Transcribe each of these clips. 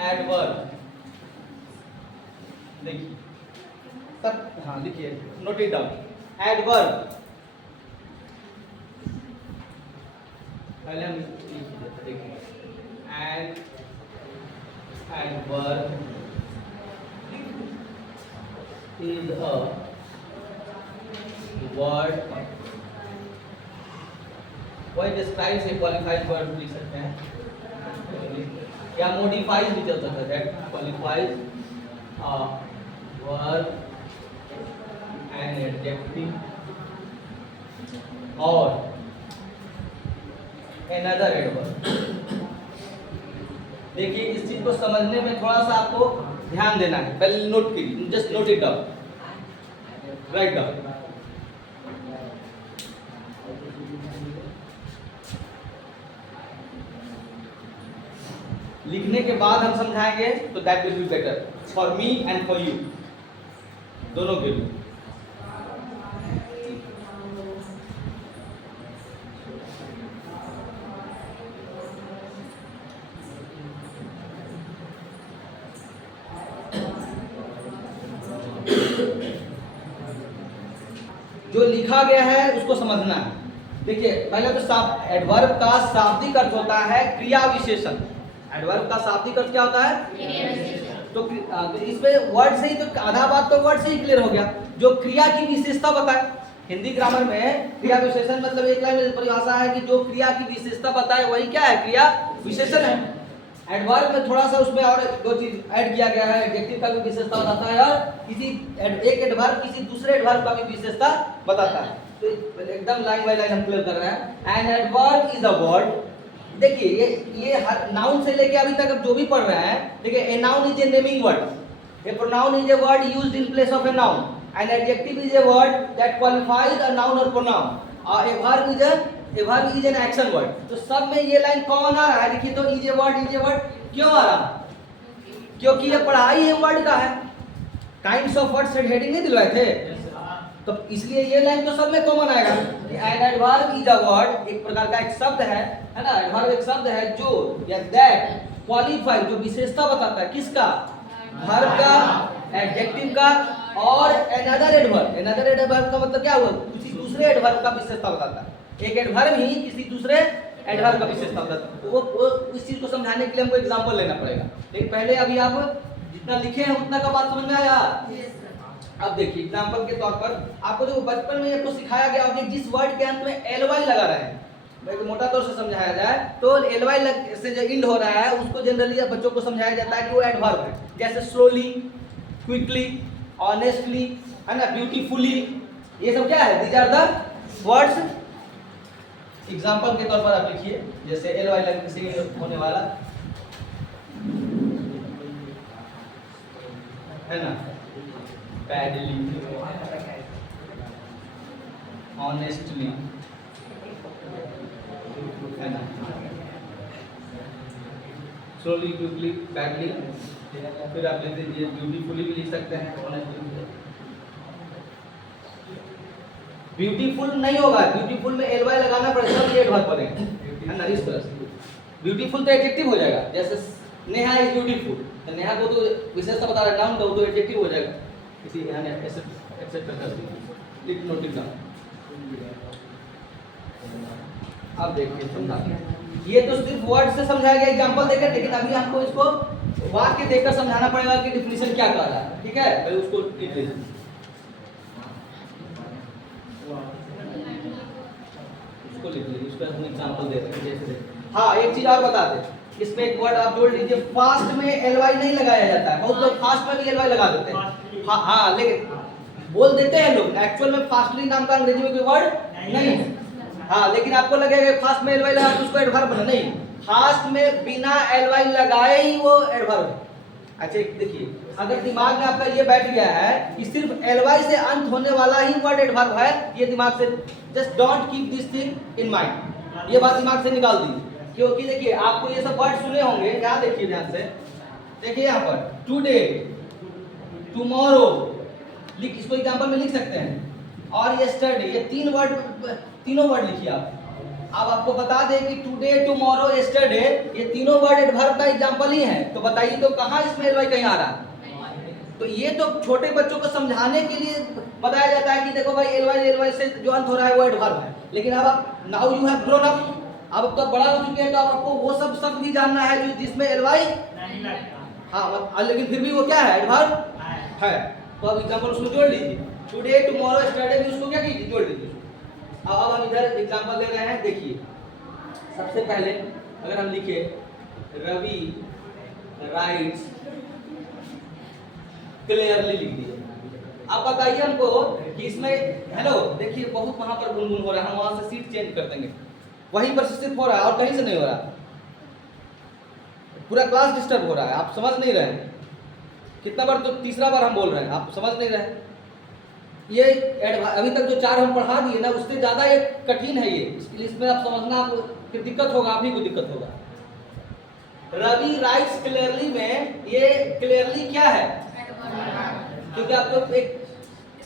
Adverb, देखिए सब, हाँ लिखिए, नोट इट डाउन। एडवर्ब, पहले हम देखिए, एडवर्ब इज अ वर्ड वही डिस्क्राइब्स ए क्वालिफाइड वर्ड लिख सकते हैं, या मॉडिफाइज भी चल सकता है, that qualifies a verb and adjective और another adverb। देखिए इस चीज को समझने में थोड़ा सा आपको ध्यान देना है, पहले नोट कीजिए, just note it down, write down. लिखने के बाद हम समझाएंगे तो that will be better for me and for you, दोनों के लिए। जो लिखा गया है उसको समझना है। देखिए पहले तो एडवर्ब का शाब्दिक अर्थ होता है क्रिया विशेषण। एडवर्ब का शाब्दिक अर्थ क्या होता है? क्रिया विशेषण। तो इसमें वर्ड से ही तो आधा बात तो वर्ड से ही क्लियर हो गया, जो क्रिया की विशेषता बताए। हिंदी ग्रामर में क्रिया विशेषण मतलब एक लाइन में परिभाषा है कि जो क्रिया की विशेषता बताए वही क्या है? क्रिया विशेषण है। एडवर्ब में थोड़ा सा उसमें और दो चीज ऐड किया गया है, एडजेक्टिव का भी विशेषता बताता है और एक एडवर्ब किसी दूसरे एडवर्ब का भी विशेषता बताता है। तो एकदम लाइन बाय लाइन हम क्लियर कर रहे हैं। An adverb is a word, देखिए ये हर नाउन से लेके अभी तक जो भी पढ़ रहे हैं, देखिए a noun is a naming word, A pronoun is a word used in place of a noun, an adjective is a word that qualifies a noun और प्रोनाउन, और a verb is an action word. तो सब में ये line कौन आ रहा है? देखिए तो इज ए वर्ड क्यों आ रहा? क्योंकि ये पढ़ाई है वर्ड का है। काइंड्स ऑफ वर्ड से हेडिंग नहीं दिलवाए थे, तो इसलिए ये लाइन तो सब में कॉमन आएगा। An adverb is a word एक प्रकार का एक शब्द है ना? एडवर्ब एक शब्द है जो या दैट क्वालिफाई, जो विशेषता बताता है किसका? वर्ब का, एडजेक्टिव का और अनदर एडवर्ब का मतलब क्या हुआ? किसी दूसरे एडवर्ब का विशेषता बताता है। एक एडवर्ब ही किसी दूसरे एडवर्ब का विशेषता बताता है। तो वो इस चीज को समझाने के लिए हमको एग्जांपल लेना पड़ेगा। लेकिन पहले अभी आप जितना लिखे हैं उतना का बात समझ में आया? अब देखिए एग्जांपल के तौर पर आपको जो बचपन में आपको सिखाया गया होगा, जिस वर्ड के अंत में एलवाई लगा रहे हैं, भाई मोटा तौर से समझाया जाए तो एलवाई से जो इंड हो रहा है उसको जनरली बच्चों को समझाया जाता है कि वो एडवर्ब है। जैसे स्लोली, क्विकली, ऑनेस्टली, है ना, ब्यूटीफुली, ये सब क्या है? These are the words. Example के तौर पर आप लिखिए, जैसे एलवाई लग से होने वाला है ना, बैडली, ऑनेस्टली, है ना, स्लोली, क्विकली, बैडली, फिर आप लिख दीजिए ब्यूटीफुली भी लिख सकते हैं, ऑनेस्टली। ब्यूटीफुल नहीं होगा, ब्यूटीफुल में एलवाई लगाना पड़ेगा, ये एडवर्ब बनेगा, है ना, इस तरह से। ब्यूटीफुल तो एडजेक्टिव हो जाएगा, जैसे नेहा इज ब्यूटीफुल, तो नेहा को तो विशेषता बता रहा है, नाउन का तो एडजेक्टिव हो जाएगा। किसी एक्सेप्ट कर लिख नोट इट डाउन। अब देखिए समझा, ये तो सिर्फ वर्ड से समझाया गया एग्जांपल देकर, लेकिन अभी हमको इसको वाक्य देकर समझाना पड़ेगा कि डेफिनेशन क्या कह रहा है। ठीक है, पहले उसको लिख लीजिए। उसको लिख लीजिए, उसका हम एग्जांपल दे रहे हैं जैसे। हाँ एक चीज और बता दें, इसमें एक वर्ड आप जोड़ लीजिए, फास्ट में एलवाई नहीं लगाया जाता है। बहुत लोग फास्ट में भी एलवाई लगा देते हैं। हाँ लेकिन बोल देते हैं लोग, एक्चुअल में फास्टली नाम का अंग्रेजी में कोई वर्ड नहीं है। हाँ लेकिन आपको लगेगा फास्ट में एलवाई लगा तो उसको एडवर्ब बना, नहीं, फास्ट में बिना एलवाई लगाए ही वो एडवर्ब है। अच्छा देखिए, अगर दिमाग में आपका ये बैठ गया है कि सिर्फ एलवाई से अंत होने वाला ही वर्ड एडवर्ब है, ये दिमाग से just don't keep this thing in mind, ये बात दिमाग से निकाल दीजिए। क्योंकि देखिए आपको ये सब वर्ड सुने होंगे, यहाँ देखिए ध्यान से, देखिए यहाँ पर टुडे, टुमारो, लिख, इसको एग्जांपल में लिख सकते हैं, और यस्टरडे, ये तीनों वर्ड लिखिए आप। अब आपको बता दें कि टुडे, टुमारो, यस्टरडे ये तीनों वर्ड एडवर्ब का एग्जांपल ही है। तो बताइए तो कहाँ इसमें एलवाई कहीं आ रहा है? तो ये तो छोटे बच्चों को समझाने के लिए बताया जाता है कि देखो भाई एलवाई से जो अंत हो रहा है वो एडवर्ब है। लेकिन अब आप now you have grown up, अब तो बड़ा हो चुके हैं, तो अब आपको वो सब शब्द भी जानना है जो जिसमें एलवाई हाँ, लेकिन फिर भी वो क्या है? एडवर्ब है। तो अब एग्जांपल उसमें जोड़ लीजिए। टुडे, टुमारो, यस्टरडे भी उसको क्या कीजिए? जोड़ लीजिए। अब हम इधर एग्जांपल दे रहे हैं। देखिए सबसे पहले अगर हम लिखे रवि राइट्स क्लियरली, लिख दीजिए। अब बताइए हमको कि इसमें हेलो, देखिए बहुत वहां पर गुनगुन हो रहा है, हम वहां से सीट चेंज कर देंगे। वहीं पर सिर्फ हो रहा है और कहीं से नहीं हो रहा। पूरा क्लास डिस्टर्ब हो रहा है, आप समझ नहीं रहे। कितना बार, तो तीसरा बार हम बोल रहे हैं, आप समझ नहीं रहे। ये अभी तक जो 4 हम पढ़ा दिए ना, उससे ज्यादा ये कठिन है। ये इसमें आप समझना, आपको फिर दिक्कत होगा, आप ही को दिक्कत होगा। रवि राइट्स क्लियरली में ये क्लियरली क्या है? क्योंकि आपको एक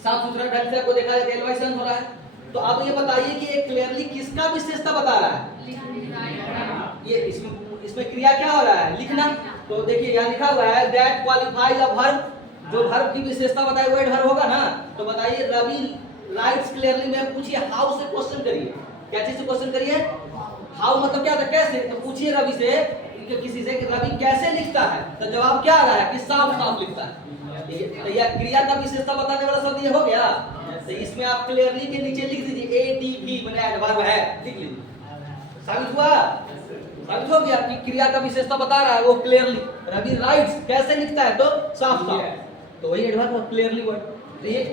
साफ सुथरा ढंग से आपको देखा जाए एलवाई से अंत हो रहा है। तो आप ये बताइए कि ये क्लियरली किसका विशेषता बता रहा है? ये इसमें क्रिया क्या हो रहा है? लिखना। तो देखिए यहाँ लिखा हुआ है दैट क्वालिफाइज अ वर्ब, जो वर्ब की विशेषता बताए वो एडवर्ब होगा ना। तो बताइए रवि राइट्स क्लियरली में पूछिए हाउ से क्वेश्चन करिए। क्या चीज से क्वेश्चन करिए? हाउ मतलब क्या था? कैसे? तो पूछिए रवि से, किसी से कि रवि कैसे लिखता है? तो जवाब क्या आ रहा है कि साफ साफ लिखता है। तो यह क्रिया का विशेषता बताने वाला शब्द ये हो गया। तो इसमें आप क्लियरली के नीचे लिख दीजिए एडीवी, माने एडवर्ब है, लिख लीजिए। साबित हुआ? साबित हो गया कि क्रिया का विशेषता बता रहा है वो क्लियरली। रवि राइट्स कैसे लिखता है? तो साफ साफ, तो वही एडवर्ब क्लियरली वर्ड। तो ये